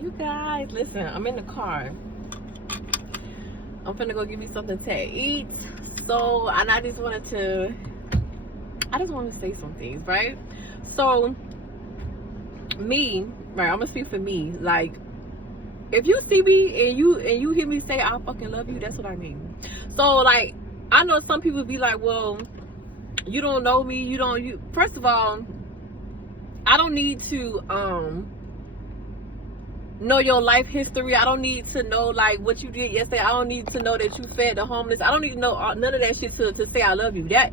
You guys, listen, I'm in the car. I'm finna go give me something to eat. So, and I just wanted to say some things, right? So, me, right, I'm gonna speak for me. Like, if you see me and you hear me say I fucking love you, that's what I mean. So, like, I know some people be like, well, you don't know me, you first of all, I don't need to know your life history. I don't need to know like what you did yesterday. I don't need to know that you fed the homeless. I don't need to know none of that shit to say I love you. That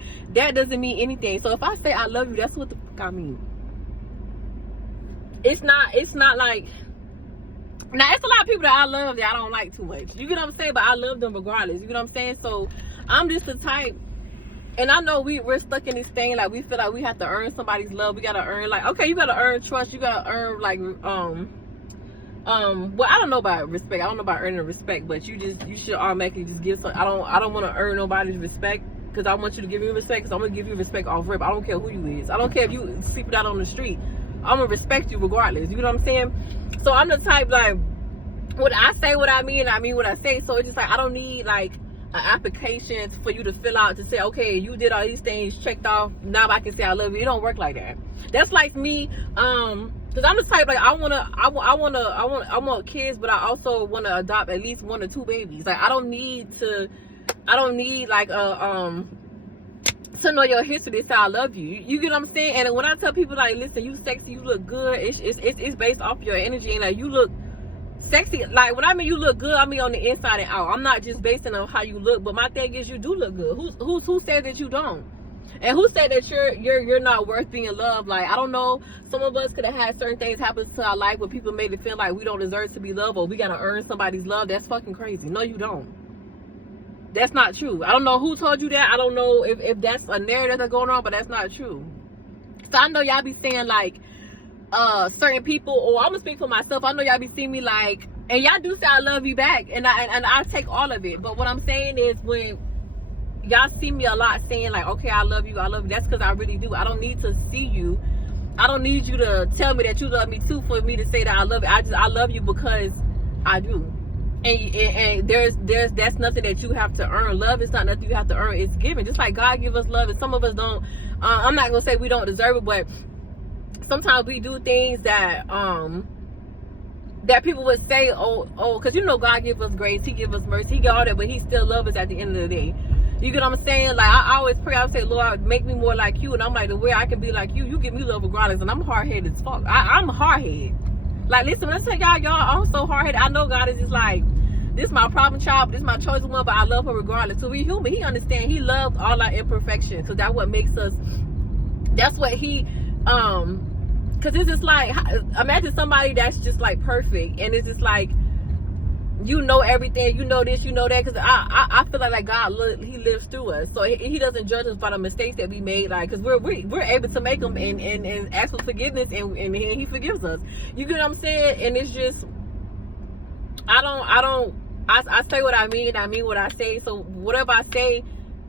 doesn't mean anything. So if I say I love you, that's what the fuck I mean. It's not like, now it's a lot of people that I love that I don't like too much. You get what I'm saying? But I love them regardless. You get what I'm saying? So I'm just the type, and I know we're stuck in this thing, like we feel like we have to earn somebody's love. We gotta earn, like, okay, you gotta earn trust, you gotta earn like well, I don't know about respect. I don't know about earning respect, but you should automatically just give some. I don't want to earn nobody's respect, because I want you to give me respect, because I'm gonna give you respect off rip. I don't care who you is. I don't care if you sleeping out on the street. I'm gonna respect you regardless. You know what I'm saying? So I'm the type, like, when I say what I mean what I say. So it's just like, I don't need like an application for you to fill out to say, okay, you did all these things, checked off, now I can say I love you. It don't work like that. That's like me, because I'm the type, like, I want kids, but I also want to adopt at least 1 or 2 babies. Like, I don't need like to know your history to say I love you. You get what I'm saying? And when I tell people, like, listen, you sexy, you look good, it's based off your energy, and like, you look sexy. Like, when I mean you look good, I mean on the inside and out. I'm not just basing on how you look, but my thing is, you do look good. Who said that you don't? And who said that you're not worth being loved? Like, I don't know, some of us could have had certain things happen to our life where people made it feel like we don't deserve to be loved, or we gotta earn somebody's love. That's fucking crazy. No, you don't. That's not true. I don't know who told you that. I don't know if that's a narrative that's going on, but that's not true. So I know y'all be saying like certain people, or I'm gonna speak for myself, I know y'all be seeing me like, and y'all do say I love you back, and I take all of it. But what I'm saying is, when y'all see me a lot saying like, okay, I love you, that's because I really do. I don't need to see you. I don't need you to tell me that you love me too for me to say that I love you. I love you because I do. And that's nothing that you have to earn. Love is not nothing you have to earn. It's given. Just like God give us love, and some of us don't. I'm not gonna say we don't deserve it, but sometimes we do things that that people would say, oh, because you know God give us grace, He give us mercy, He got all that, but He still loves us at the end of the day. You get what I'm saying? Like, I always pray, I say, Lord, make me more like you. And I'm like, the way I can be like you give me love regardless. And I'm hard-headed as fuck. I'm hard-headed. Like, listen, when I tell y'all, I'm so hard-headed. I know God is just like, this is my problem child, this is my chosen one, but I love her regardless. So we human. He understands. He loves all our imperfections. So that's what makes us, that's what He, because it's just like, imagine somebody that's just like perfect. And it's just like, you know everything, you know this, you know that, because I feel like God, He lives through us, so he doesn't judge us by the mistakes that we made, like, because we're able to make them and ask for forgiveness, and He forgives us. You get what I'm saying? And it's just, I say what I mean, and I mean what I say. So whatever I say,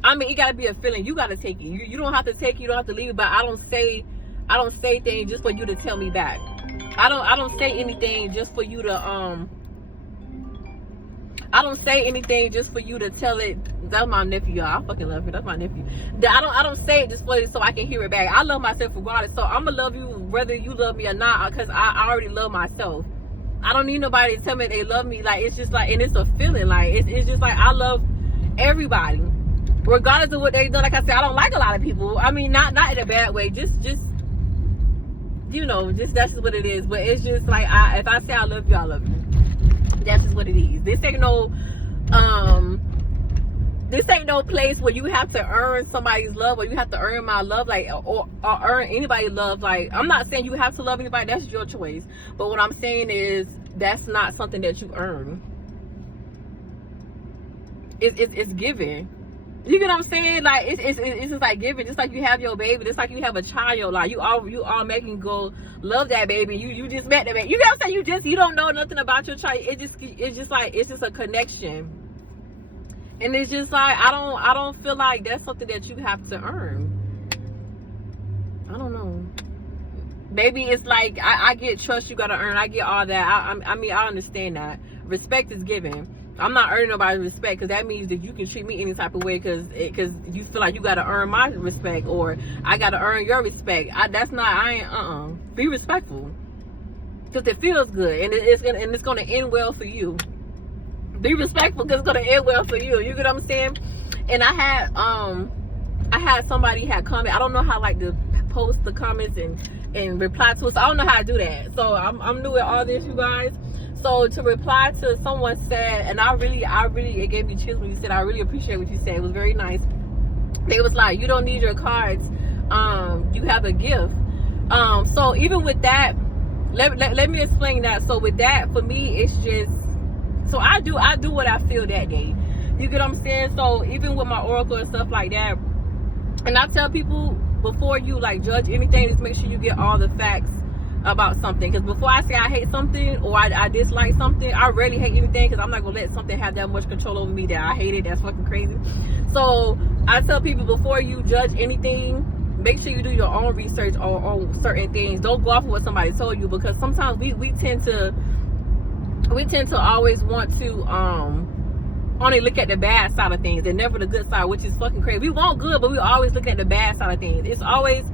I mean, it gotta be a feeling. You gotta take it. You don't have to take it, you don't have to leave it. But I don't say things just for you to tell me back. I don't say anything just for you to I don't say anything just for you to tell it. That's my nephew, y'all. I fucking love him. That's my nephew. I don't say it just for it so I can hear it back. I love myself regardless. So I'm gonna love you whether you love me or not, because I already love myself. I don't need nobody to tell me they love me. Like, it's just like, and it's a feeling. Like, it's just like, I love everybody, regardless of what they do. Like I said, I don't like a lot of people. I mean, not in a bad way. Just you know, just that's just what it is. But it's just like, if I say I love you, I love you. That's just what it is. This ain't no place where you have to earn somebody's love, or you have to earn my love, like, or earn anybody's love. Like, I'm not saying you have to love anybody, that's your choice. But what I'm saying is, that's not something that you earn. It's given. You get what I'm saying? Like, it's just like giving. Just like you have your baby, just like you have a child. Like, you all making go love that baby. You just met that baby. You know what I'm saying? You don't know nothing about your child. It's just a connection. And it's just like, I don't feel like that's something that you have to earn. I don't know. Maybe it's like, I get trust you gotta earn. I get all that. I mean, I understand that. Respect is given. I'm not earning nobody's respect, because that means that you can treat me any type of way because you feel like you gotta earn my respect, or I gotta earn your respect. That's not, I ain't, be respectful. Because it feels good, and it's gonna end well for you. Be respectful because it's gonna end well for you. You get what I'm saying? And I had somebody had comment. I don't know how like to post the comments and reply to it. So I don't know how to do that. So I'm new at all this, you guys. So to reply to someone said, and I really, it gave me chills when you said, I really appreciate what you said. It was very nice. They was like, you don't need your cards. You have a gift. So even with that, let me explain that. So with that, for me, it's just, so I do what I feel that day. You get what I'm saying? So even with my oracle and stuff like that, and I tell people, before you like judge anything, just make sure you get all the facts about something. Because before I say I hate something or I dislike something, I rarely hate anything, because I'm not gonna let something have that much control over me that I hate it. That's fucking crazy. So I tell people, before you judge anything, make sure you do your own research on certain things. Don't go off of what somebody told you, because sometimes we tend to always want to only look at the bad side of things and never the good side, which is fucking crazy. We want good, but we always look at the bad side of things. It's always,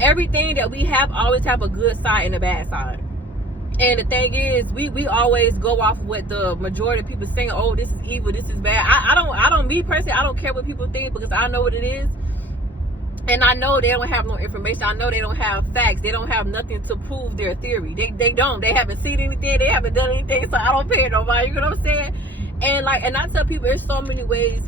everything that we have always have a good side and a bad side. And the thing is, we always go off what the majority of people saying, oh, this is evil, this is bad. I don't, me personally, I don't care what people think, because I know what it is. And I know they don't have no information. I know they don't have facts. They don't have nothing to prove their theory. They don't. They haven't seen anything. They haven't done anything. So I don't pay nobody. You know what I'm saying? And I tell people, there's so many ways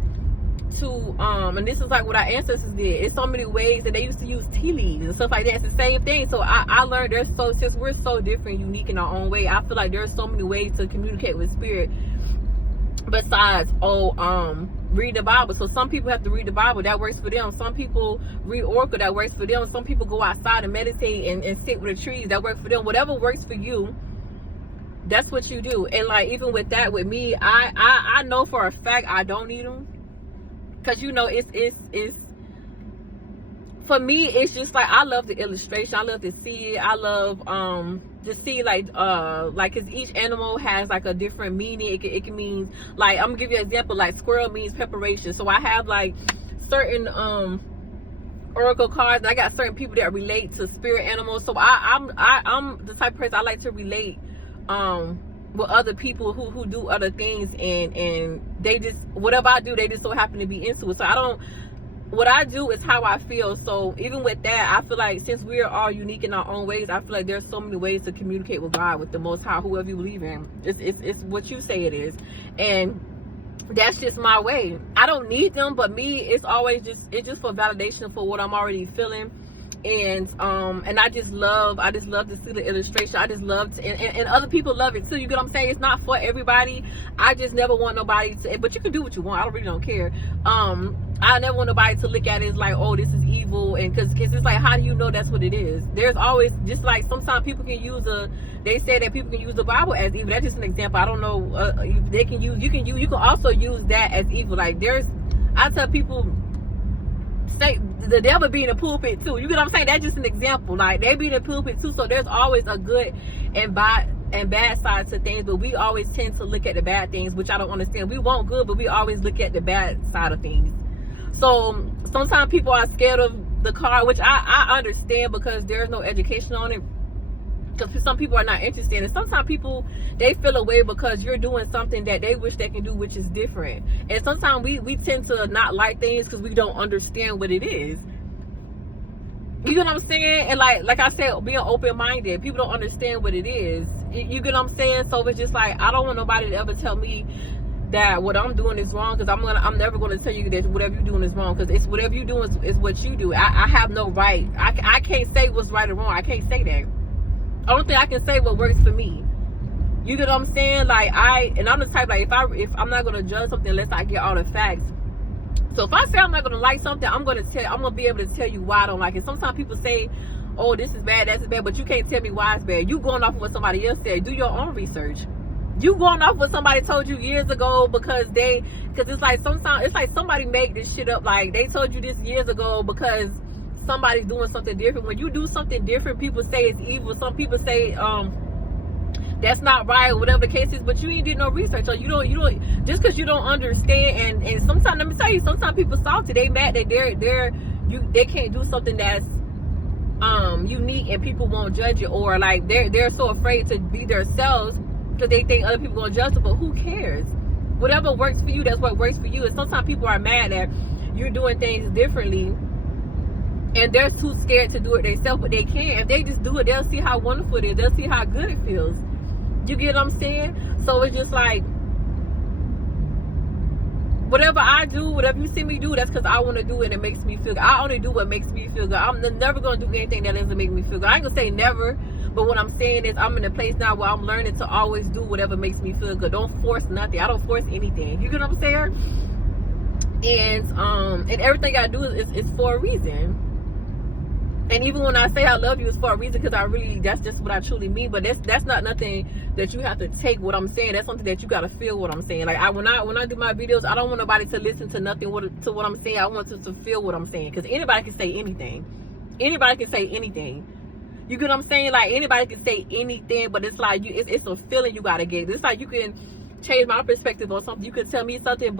to and this is like what our ancestors did. It's so many ways, and they used to use tea leaves and stuff like that. It's the same thing. So I learned since we're so different, unique in our own way, I feel like there's so many ways to communicate with spirit besides read the Bible. So some people have to read the Bible, that works for them. Some people read oracle, that works for them. Some people go outside and meditate and sit with the trees, that works for them. Whatever works for you, that's what you do. And like, even with that, with me, I know for a fact I don't need them, because you know, it's for me, it's just like, I love the illustration. I love to see it. I love to see like cause each animal has like a different meaning. It can mean, like, I'm gonna give you an example. Like, squirrel means preparation. So I have like certain oracle cards, and I got certain people that relate to spirit animals. So I'm the type of person, I like to relate with other people who do other things, and they just, whatever I do, they just so happen to be into it. So what I do is how I feel. So even with that, I feel like since we are all unique in our own ways, I feel like there's so many ways to communicate with God, with the Most High, whoever you believe in. It's what you say it is, and that's just my way. I don't need them, but me, it's just for validation for what I'm already feeling. And I just love to see the illustration. I just love to, and other people love it too. You get what I'm saying? It's not for everybody. I just never want nobody to, but you can do what you want. I really don't care. I never want nobody to look at it as like, oh, this is evil, and because it's like, how do you know that's what it is? There's always, just like sometimes people can use they say that people can use the Bible as evil. That's just an example. I don't know. They can use, you can also use that as evil. Like, I tell people, say the devil be in the pulpit too. You get what I'm saying? That's just an example. Like, they be in the pulpit too. So there's always a good and bad side to things, but we always tend to look at the bad things, which I don't understand. We want good, but we always look at the bad side of things. So sometimes people are scared of the card, which I understand, because there's no education on it, because some people are not interested. And sometimes people, they feel away because you're doing something that they wish they can do, which is different. And sometimes we tend to not like things because we don't understand what it is. You get what I'm saying? And like I said, being open-minded, people don't understand what it is. You get what I'm saying? So it's just like, I don't want nobody to ever tell me that what I'm doing is wrong, because I'm never going to tell you that whatever you're doing is wrong, because it's whatever you do is what you do. I have no right. I can't say what's right or wrong. I can't say that. Only thing I can say what works for me. You get what I'm saying? Like, I'm the type, like, if I'm not gonna judge something unless I get all the facts. So if I say I'm not gonna like something, I'm gonna be able to tell you why I don't like it. Sometimes people say, oh, this is bad, that's bad, but you can't tell me why it's bad. You going off of what somebody else said. Do your own research. You going off what somebody told you years ago, because it's like, sometimes it's like somebody made this shit up. Like, they told you this years ago because somebody's doing something different. When you do something different, people say it's evil. Some people say that's not right, or whatever the case is, but you ain't did no research, or you don't just because you don't understand. And sometimes, let me tell you, sometimes people salty, they mad that they can't do something that's unique and people won't judge it, or like they're so afraid to be themselves because they think other people gonna judge them. But who cares? Whatever works for you, that's what works for you. And sometimes people are mad that you're doing things differently and they're too scared to do it themselves, but they can. If they just do it, they'll see how wonderful it is, they'll see how good it feels. You get what I'm saying? So it's just like, whatever I do, whatever you see me do, that's because I want to do it and it makes me feel good. I only do what makes me feel good. I'm never going to do anything that doesn't make me feel good. I ain't going to say never, but what I'm saying is I'm in a place now where I'm learning to always do whatever makes me feel good. Don't force nothing. I don't force anything. You get what I'm saying? And everything I do is for a reason. And even when I say I love you, it's for a reason, because that's just what I truly mean. But that's not nothing that you have to take what I'm saying. That's something that you got to feel what I'm saying. Like when I do my videos, I don't want nobody to listen to nothing to what I'm saying. I want to feel what I'm saying, because anybody can say anything. Anybody can say anything. You get what I'm saying? Like anybody can say anything, but it's like it's a feeling you got to get. It's like you can change my perspective on something. You can tell me something,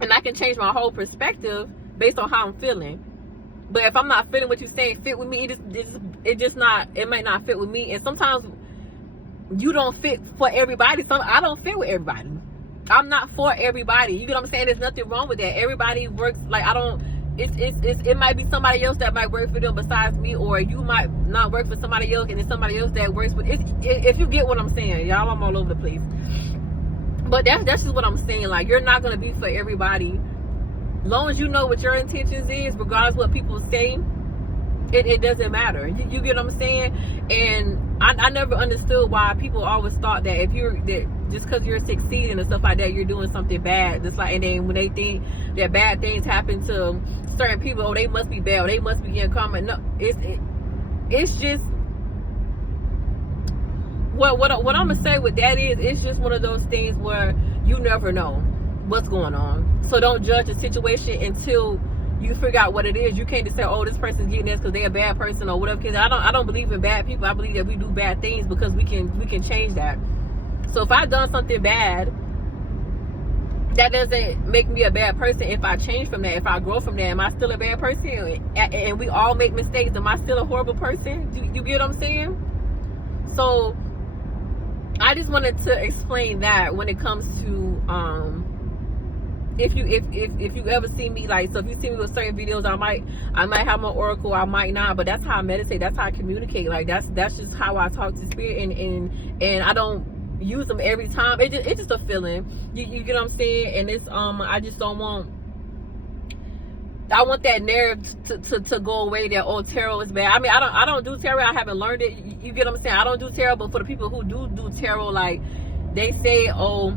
and I can change my whole perspective based on how I'm feeling. But if I'm not feeling what you're saying fit with me, it might not fit with me. And sometimes you don't fit for everybody. I don't fit with everybody. I'm not for everybody. You get what I'm saying? There's nothing wrong with that. Everybody works, like it might be somebody else that might work for them besides me, or you might not work for somebody else and it's somebody else that works with if you get what I'm saying. Y'all, I'm all over the place. But that's just what I'm saying. Like, you're not gonna be for everybody. Long as you know what your intentions is, regardless what people say, it doesn't matter. You get what I'm saying? And I never understood why people always thought that just because you're succeeding and stuff like that, you're doing something bad. Just like, and then when they think that bad things happen to certain people, oh, they must be bad, or they must be in common. No, it's just what I'm gonna say with that is, it's just one of those things where you never know what's going on. So don't judge a situation until you figure out what it is. You can't just say, oh, this person's getting this because they're a bad person or whatever. Because I don't believe in bad people. I believe that we do bad things because we can change that. So if I've done something bad, that doesn't make me a bad person. If I change from that, if I grow from that, am I still a bad person? And we all make mistakes. Am I still a horrible person? You get what I'm saying? So I just wanted to explain that when it comes to if you ever see me, like, so if you see me with certain videos, I might have my oracle, I might not, but that's how I meditate, that's how I communicate. Like that's just how I talk to spirit, and I don't use them every time. It's just a feeling. You get what I'm saying? And it's I just don't want. I want that narrative to go away, that, oh, tarot is bad. I mean, I don't do tarot. I haven't learned it. You get what I'm saying? I don't do tarot, but for the people who do tarot, like, they say, oh,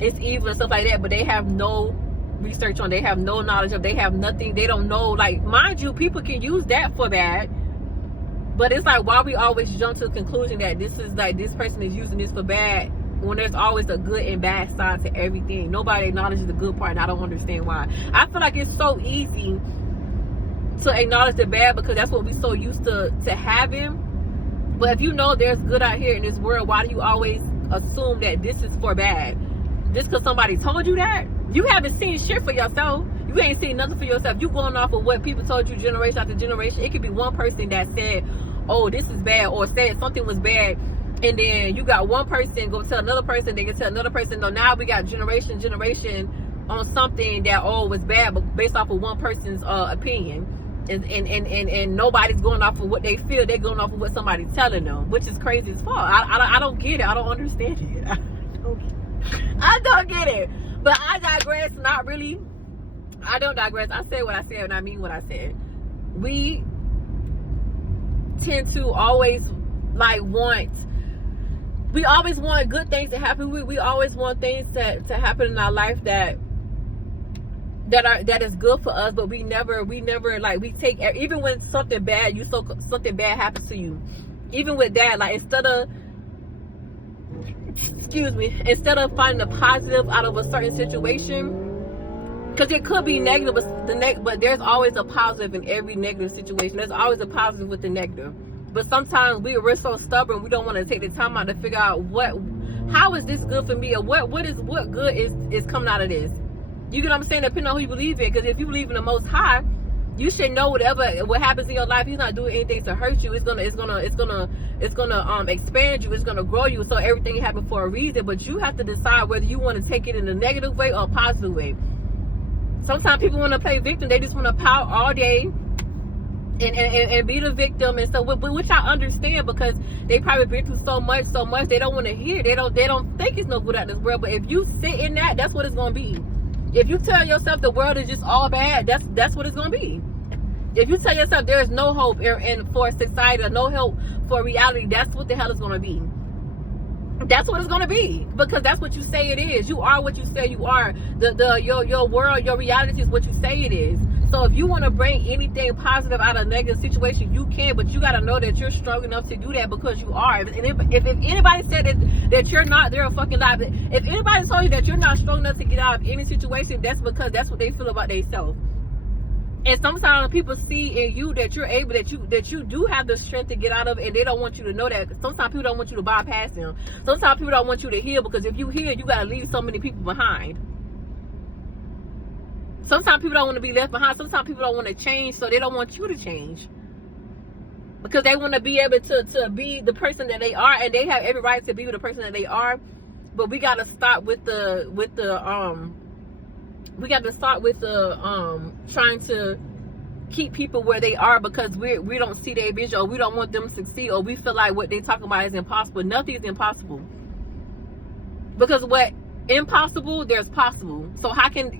it's evil and stuff like that, but they have no research on, they have no knowledge of, they have nothing, they don't know. Like, mind you, people can use that for bad, but it's like, why we always jump to the conclusion that this is like, this person is using this for bad, when there's always a good and bad side to everything. Nobody acknowledges the good part, and I don't understand why. I feel like it's so easy to acknowledge the bad because that's what we're so used to having. But if you know there's good out here in this world, why do you always assume that this is for bad? Just because somebody told you that? You haven't seen shit for yourself. You ain't seen nothing for yourself. You going off of what people told you generation after generation. It could be one person that said, oh, this is bad, or said something was bad, and then you got one person go tell another person, they can tell another person. No, now we got generation on something that, oh, was bad, but based off of one person's opinion. And nobody's going off of what they feel. They're going off of what somebody's telling them, which is crazy as fuck. I don't get it. I don't understand it. I don't get it. But I digress. Not really. I don't digress. I say what I said, and I mean what I said. We tend to always we always want good things to happen. We always want things to happen in our life that is good for us, but we never like, we take, even when something bad happens to you, even with that, like, instead of finding the positive out of a certain situation, Because it could be negative, but there's always a positive in every negative situation. There's always a positive with the negative. But sometimes we're so stubborn, we don't want to take the time out to figure out how is this good for me, or what good is coming out of this. You get what I'm saying? Depending on who you believe in. Because if you believe in the Most High, you should know what happens in your life, He's not doing anything to hurt you. It's gonna expand you. It's gonna grow you. So everything happened for a reason. But you have to decide whether you want to take it in a negative way or a positive way. Sometimes people want to play victim. They just want to pout all day and be the victim and stuff, which I understand, because they probably been through so much they don't want to hear. They don't think it's no good out this world. But if you sit in that's what it's gonna be. If you tell yourself the world is just all bad, that's what it's gonna be. If you tell yourself there is no hope for society, or no hope for reality, that's what the hell it's gonna be. That's what it's gonna be, because that's what you say it is. You are what you say you are. Your world, your reality is what you say it is. So if you want to bring anything positive out of a negative situation, you can, but you got to know that you're strong enough to do that, because you are. And if anybody said that you're not, they're a fucking lie. If anybody told you that you're not strong enough to get out of any situation, that's because that's what they feel about themselves. And sometimes people see in you that you're able, that you do have the strength to get out of it, and they don't want you to know that. Sometimes people don't want you to bypass them. Sometimes people don't want you to heal, because if you heal, you got to leave so many people behind. Sometimes people don't want to be left behind. Sometimes people don't want to change, so they don't want you to change. Because they want to be able to be the person that they are, and they have every right to be the person that they are. But we got to start with the trying to keep people where they are, because we don't see their vision, or we don't want them to succeed, or we feel like what they talking about is impossible. Nothing is impossible. Because what impossible, there's possible. So how can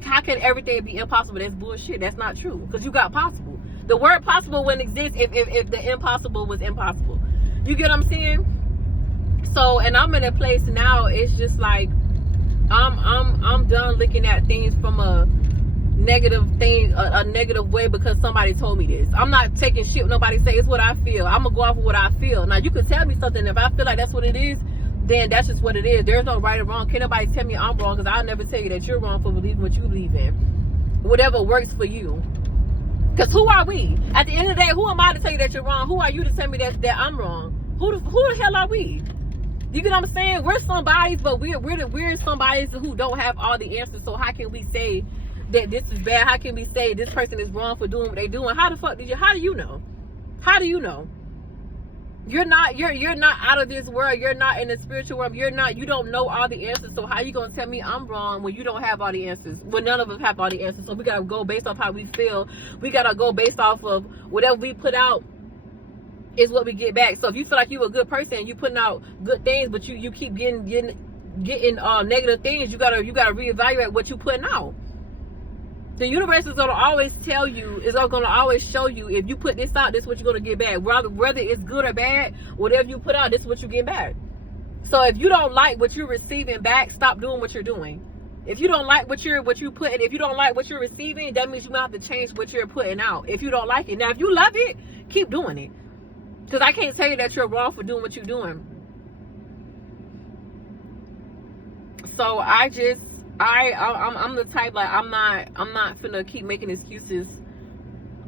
everything be impossible? That's bullshit. That's not true, because you got possible. The word possible wouldn't exist if the impossible was impossible. You get what I'm saying? So, and I'm in a place now, it's just like I'm done looking at things from a negative way because somebody told me this. I'm not taking shit nobody say. It's what I feel. I'm gonna go off of what I feel. Now you can tell me something. If I feel like that's what it is, then that's just what it is. There's no right or wrong. Can't nobody tell me I'm wrong, because I'll never tell you that you're wrong for believing what you believe in. Whatever works for you. Because who are we? At the end of the day, who am I to tell you that you're wrong? Who are you to tell me that I'm wrong? Who the hell are we? You get what I'm saying? We're somebodies, but we're somebodies who don't have all the answers. So how can we say that this is bad? How can we say this person is wrong for doing what they're doing? How do you know? How do you know? You're not out of this world. You're not in the spiritual world. You don't know all the answers. So how you gonna tell me I'm wrong when you don't have all the answers? Well, none of us have all the answers. So we gotta go based off how we feel. We gotta go based off of whatever we put out is what we get back. So if you feel like you're a good person and you putting out good things, but you keep getting negative things, you gotta reevaluate what you putting out. The universe is gonna always tell you, is gonna always show you, if you put this out, this is what you're gonna get back. Whether it's good or bad, whatever you put out, this is what you get back. So if you don't like what you're receiving back, stop doing what you're doing. If you don't like what you putting, if you don't like what you're receiving, that means you have to change what you're putting out. If you don't like it, now if you love it, keep doing it. Because I can't tell you that you're wrong for doing what you're doing. So I'm the type, like I'm not finna keep making excuses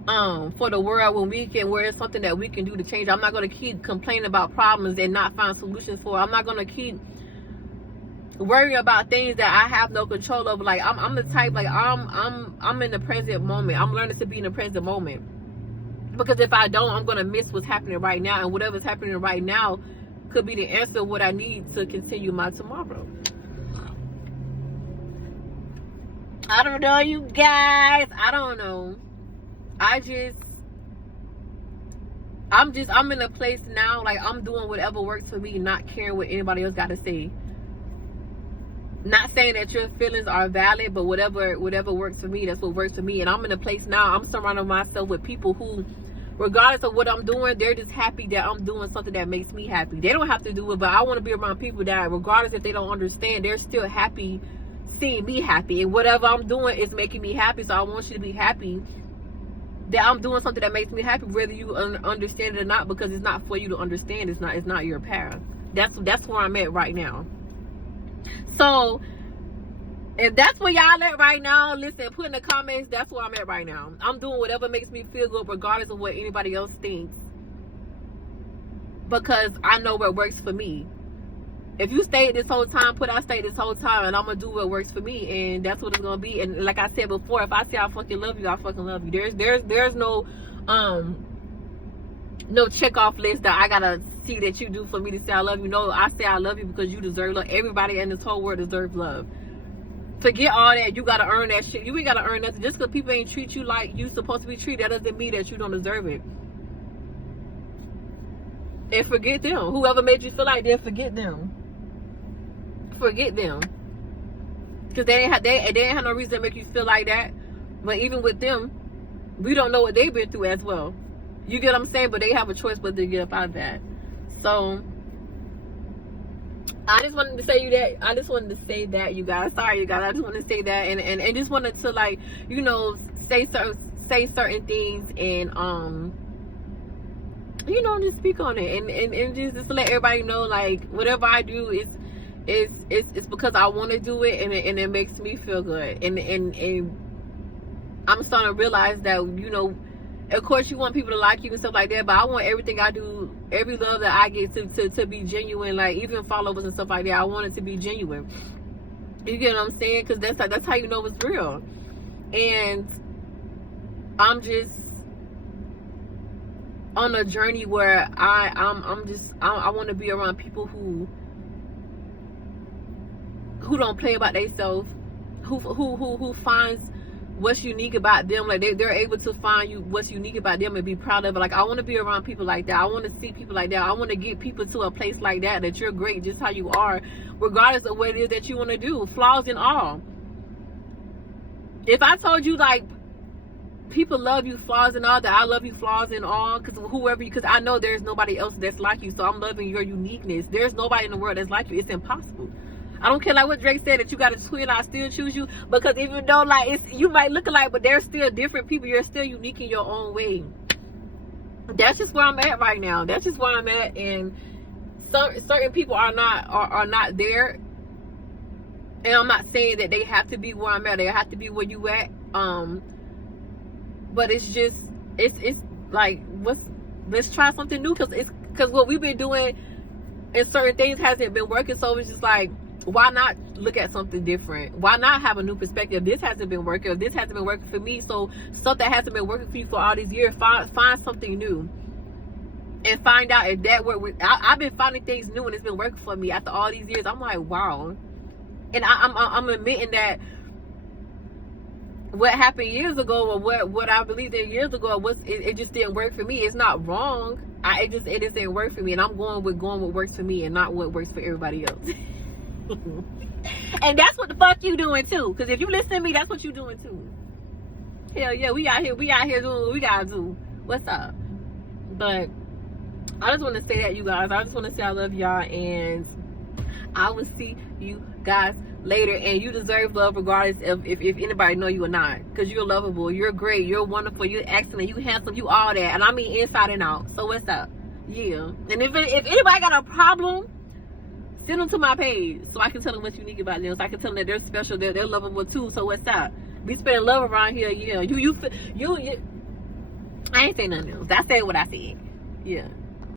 for the world where it's something that we can do to change. I'm not gonna keep complaining about problems and not find solutions for. I'm not gonna keep worrying about things that I have no control over. Like I'm the type, like I'm in the present moment. I'm learning to be in the present moment. Because if I don't, I'm gonna miss what's happening right now, and whatever's happening right now could be the answer of what I need to continue my tomorrow. I don't know, you guys. I don't know. I'm in a place now, like I'm doing whatever works for me, not caring what anybody else got to say. Not saying that your feelings are valid, but whatever works for me, that's what works for me. And I'm in a place now, I'm surrounding myself with people who, regardless of what I'm doing, they're just happy that I'm doing something that makes me happy. They don't have to do it, but I want to be around people that, regardless if they don't understand, they're still happy seeing me happy. And whatever I'm doing is making me happy. So I want you to be happy that I'm doing something that makes me happy, whether you understand it or not, because it's not for you to understand. It's not your path. That's where I'm at right now. So If that's where y'all at right now, listen, put in the comments, that's where I'm at right now. I'm doing whatever makes me feel good, regardless of what anybody else thinks. Because I know what works for me. If you stayed this whole time, I stayed this whole time, and I'm gonna do what works for me, and that's what it's gonna be. And like I said before, if I say I fucking love you, I fucking love you. There's no no check off list that I gotta see that you do for me to say I love you. No, I say I love you because you deserve love. Everybody in this whole world deserves love. Forget all that. You gotta earn that shit. You ain't gotta earn nothing. Just because people ain't treat you like you supposed to be treated, that doesn't mean that you don't deserve it. And forget them. Whoever made you feel like that, forget them. Forget them. Because they ain't have no reason to make you feel like that. But even with them, we don't know what they've been through as well. You get what I'm saying? But they have a choice but to get up out of that. So I just wanted to say that. I just wanted to say that, you guys. Sorry, you guys. I just wanted to say that, and just wanted to, like, you know, say certain things, and you know, just speak on it, and just to let everybody know, like, whatever I do it's because I want to do it, and it makes me feel good, and I'm starting to realize that, you know, of course you want people to like you and stuff like that, but I want everything I do, every love that I get to be genuine. Like, even followers and stuff like that, I want it to be genuine. You get what I'm saying? Because that's how you know it's real. And I'm just on a journey where I want to be around people who don't play about themselves, who finds what's unique about them. Like, they're able to find you what's unique about them and be proud of it. Like, I want to be around people like that. I want to see people like that. I want to get people to a place like that you're great just how you are, regardless of what it is that you want to do, flaws and all. If I told you, like, people love you flaws and all, that I love you flaws and all, because I know there's nobody else that's like you, so I'm loving your uniqueness. There's nobody in the world that's like you. It's impossible. I don't care, like what Drake said, that you got a twin, I still choose you. Because even though, like, you might look alike, but they're still different people. You're still unique in your own way. That's just where I'm at right now. That's just where I'm at. And certain people are not there. And I'm not saying that they have to be where I'm at. They have to be where you at. But it's just, it's like, let's try something new. Because what we've been doing and certain things hasn't been working. So it's just like, why not look at something different? Why not have a new perspective? This hasn't been working. Or this hasn't been working for me. So something hasn't been working for you for all these years. Find something new. And find out if that worked. I've been finding things new and it's been working for me after all these years. I'm like, wow. And I'm admitting that what happened years ago, or what I believed in years ago, it just didn't work for me. It's not wrong. It just didn't work for me. And I'm going with what works for me and not what works for everybody else. And that's what the fuck you doing too. Because if you listen to me, that's what you doing too. Hell yeah, we out here doing what we gotta do. What's up? But I just want to say that, you guys. I just want to say I love y'all, and I will see you guys later. And you deserve love regardless of if anybody know you or not, because you're lovable, you're great, you're wonderful, you're excellent, you handsome, you all that, and I mean inside and out. So what's up? Yeah. And if anybody got a problem, send them to my page so I can tell them what's unique about them, so I can tell them that they're special, they're lovable too. So what's up? We spreading love around here. Yeah. You I ain't saying nothing else. I said what I said. Yeah.